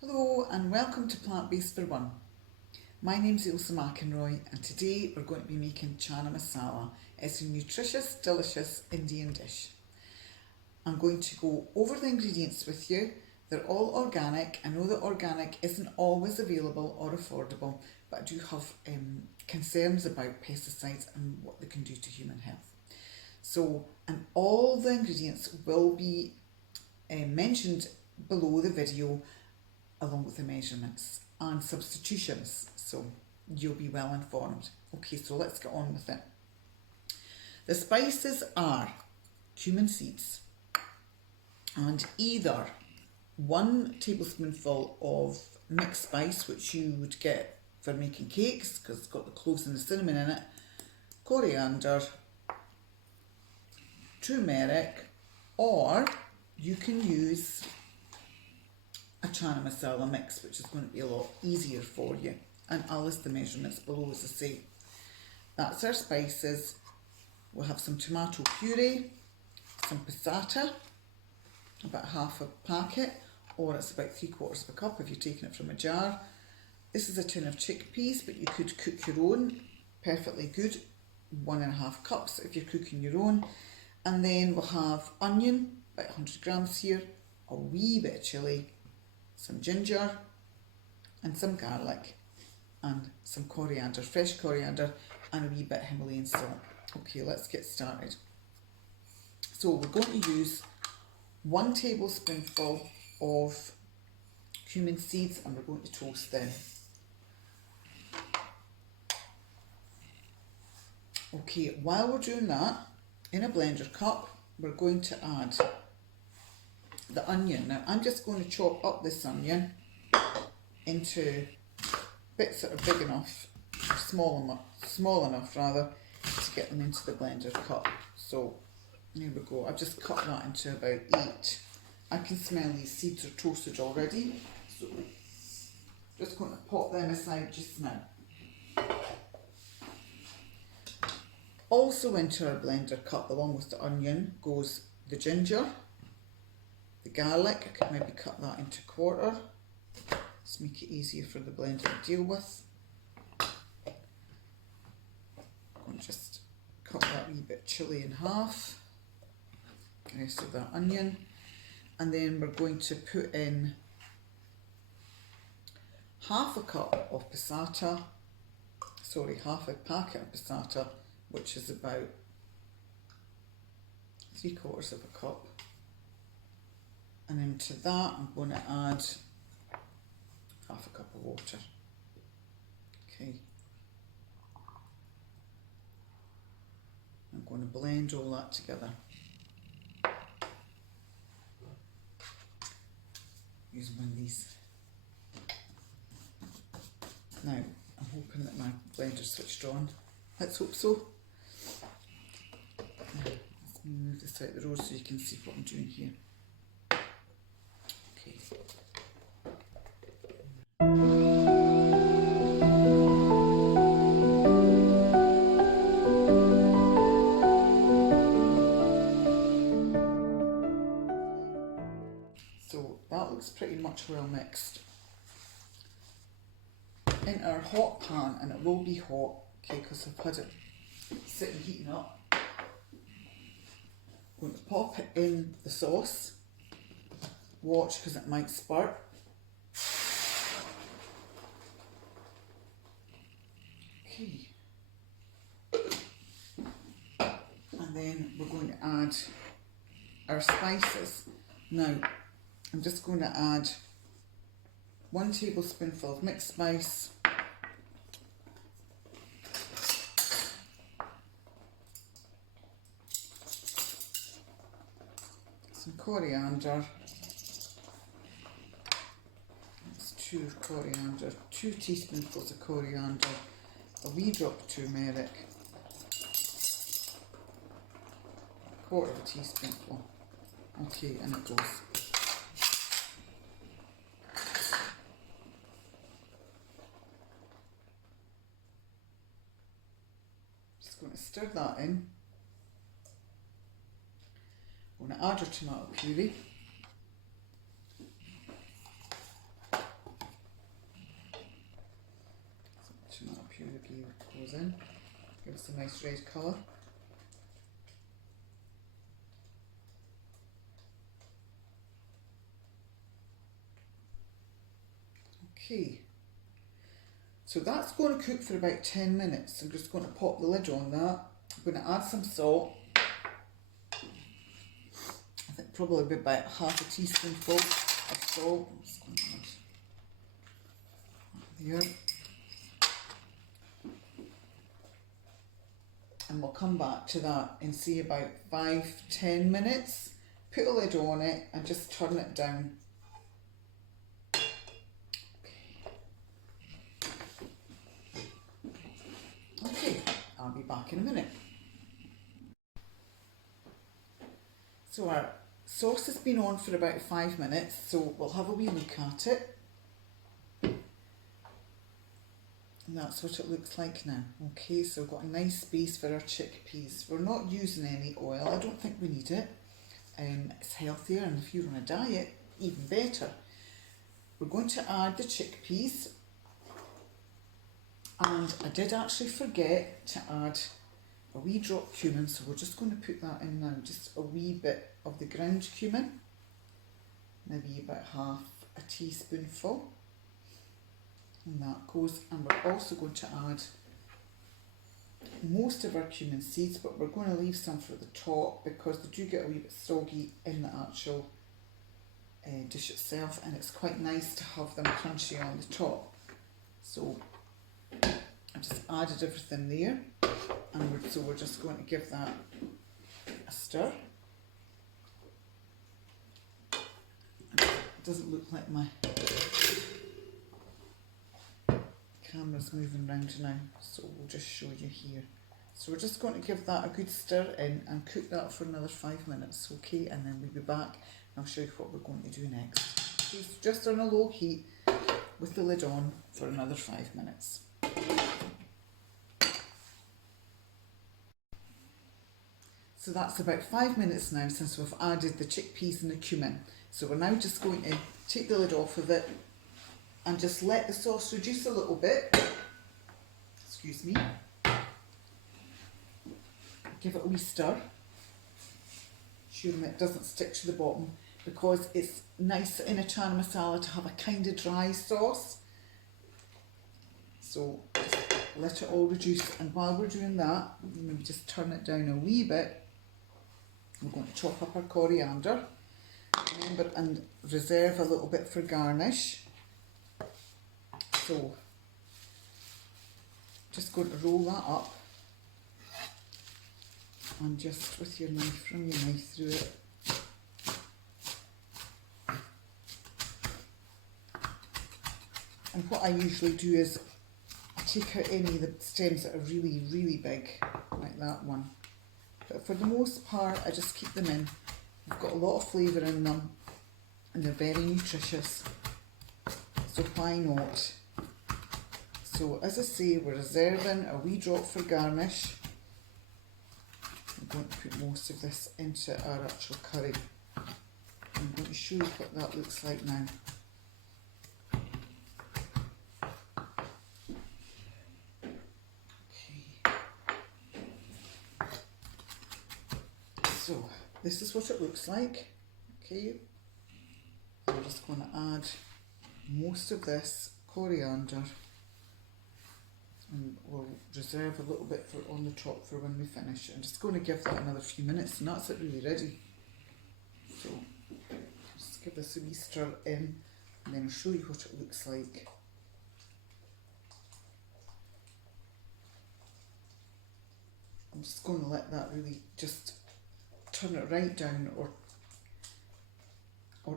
Hello and welcome to Plant-Based for One. My name's Ailsa McInroy and today we're going to be making Chana Masala. It's a nutritious, delicious Indian dish. I'm going to go over the ingredients with you. They're all organic. I know that organic isn't always available or affordable, but I do have concerns about pesticides and what they can do to human health. And all the ingredients will be mentioned below the video along with the measurements and substitutions, so you'll be well informed. Okay, so let's get on with it. The spices are cumin seeds and either 1 tablespoonful of mixed spice, which you would get for making cakes because it's got the cloves and the cinnamon in it, coriander, turmeric, or you can use a Chana Masala mix, which is going to be a lot easier for you, and I'll list the measurements below as I say. That's our spices. We'll have some tomato puree, some passata, about half a packet, or it's about 3/4 of a cup if you're taking it from a jar. This is a tin of chickpeas, but you could cook your own, perfectly good, 1.5 cups if you're cooking your own. And then we'll have onion, about 100 grams here, a wee bit of chilli, some ginger and some garlic and some coriander, fresh coriander, and a wee bit of Himalayan salt. Okay, let's get started. So we're going to use 1 tablespoonful of cumin seeds and we're going to toast them. Okay, while we're doing that, in a blender cup, we're going to add the onion. Now I'm just going to chop up this onion into bits that are big enough, small enough rather, to get them into the blender cup. So here we go. I've just cut that into about 8. I can smell these seeds are toasted already, so just going to pop them aside just now. Also into our blender cup, along with the onion, goes the ginger, the garlic. I could maybe cut that into 1/4, just make it easier for the blender to deal with. And just cut that wee bit of chilli in half, the rest of that onion, and then we're going to put in half a cup of passata, half a packet of passata, which is about 3/4 of a cup. And into that I'm going to add half a cup of water. Okay. I'm going to blend all that together. Using one of these. Now, I'm hoping that my blender's switched on. Let's hope so. Let's move this out the road so you can see what I'm doing here. Okay. So that looks pretty much well mixed. In our hot pan, and it will be hot, okay, because I've had it sitting heating up. I'm going to pop it in the sauce. Watch, because it might spurt. Okay. And then we're going to add our spices. Now, I'm just going to add 1 tablespoonful of mixed spice, some coriander, that's 2 coriander, 2 teaspoonfuls of coriander, a wee drop of turmeric, 1/4 teaspoonful. Okay, and it goes. Going to stir that in. Going to add our tomato puree. goes in. Give us a nice red colour. Okay, so that's going to cook for about 10 minutes. I'm just going to pop the lid on that. I'm going to add some salt. I think probably about half a teaspoonful of salt. I'm just going to add that there. And we'll come back to that in say about 5-10 minutes. Put a lid on it and just turn it down. Okay, I'll be back in a minute. So our sauce has been on for about 5 minutes, so we'll have a wee look at it. And that's what it looks like now. Okay, so we've got a nice base for our chickpeas. We're not using any oil, I don't think we need it. It's healthier, and if you're on a diet, even better. We're going to add the chickpeas. And I did actually forget to add a wee drop cumin, so we're just going to put that in now. Just a wee bit of the ground cumin, maybe about half a teaspoonful. And that goes, and we're also going to add most of our cumin seeds, but we're going to leave some for the top because they do get a wee bit soggy in the actual dish itself, and it's quite nice to have them crunchy on the top. So I just added everything there, and so we're just going to give that a stir. It doesn't look like my camera's moving round now, so we'll just show you here. So we're just going to give that a good stir in and cook that for another 5 minutes, okay? And then we'll be back and I'll show you what we're going to do next. Okay, so just on a low heat with the lid on for another 5 minutes. So that's about 5 minutes now since we've added the chickpeas and the cumin. So we're now just going to take the lid off of it and just let the sauce reduce a little bit. Excuse me. Give it a wee stir. Ensuring it doesn't stick to the bottom, because it's nice in a chana masala to have a kind of dry sauce. So just let it all reduce, and while we're doing that, maybe just turn it down a wee bit. We're going to chop up our coriander, remember, and reserve a little bit for garnish. So just going to roll that up and just with your knife, run your knife through it. And what I usually do is I take out any of the stems that are really, really big, like that one. But for the most part, I just keep them in. They've got a lot of flavour in them and they're very nutritious. So why not? So as I say, we're reserving a wee drop for garnish. I'm going to put most of this into our actual curry. I'm going to show you what that looks like now. Okay. So this is what it looks like. Okay. I'm just going to add most of this coriander. And we'll reserve a little bit for on the top for when we finish. I'm just going to give that another few minutes and that's it really ready. So just give this a wee stir in and then I'll show you what it looks like. I'm just going to let that really just turn it right down or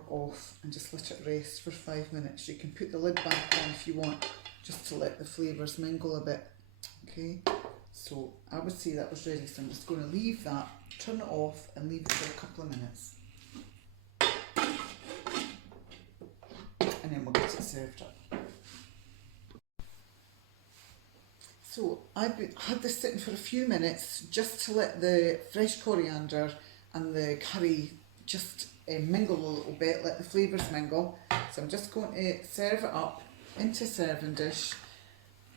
off and just let it rest for 5 minutes. You can put the lid back on if you want, just to let the flavours mingle a bit. Okay, so I would say that was ready, so I'm just going to leave that, turn it off and leave it for a couple of minutes. And then we'll get it served up. So I've had this sitting for a few minutes just to let the fresh coriander and the curry just mingle a little bit, let the flavours mingle. So I'm just going to serve it up into a serving dish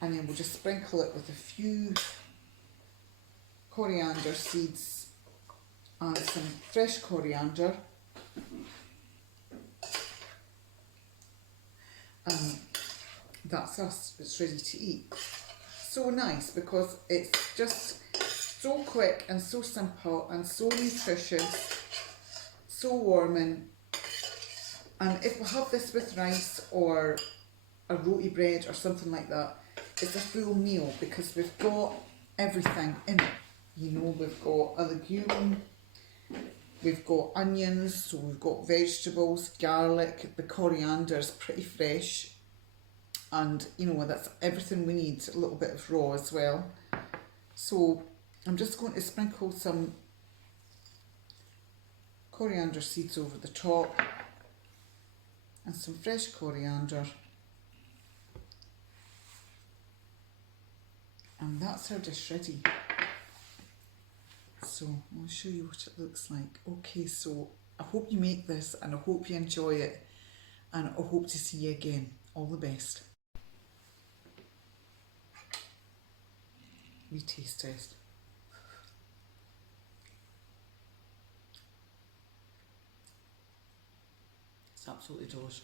And then we'll just sprinkle it with a few coriander seeds and some fresh coriander. And that's us, it's ready to eat. So nice because it's just so quick and so simple and so nutritious, so warming. And if we have this with rice or a roti bread or something like that, it's a full meal because we've got everything in it. You know, we've got a legume, we've got onions, so we've got vegetables, garlic, the coriander is pretty fresh, and you know, that's everything we need, a little bit of raw as well. So I'm just going to sprinkle some coriander seeds over the top and some fresh coriander. And that's our dish ready. So I'll show you what it looks like. Okay, so I hope you make this and I hope you enjoy it, and I hope to see you again. All the best. We taste test. It's absolutely delicious.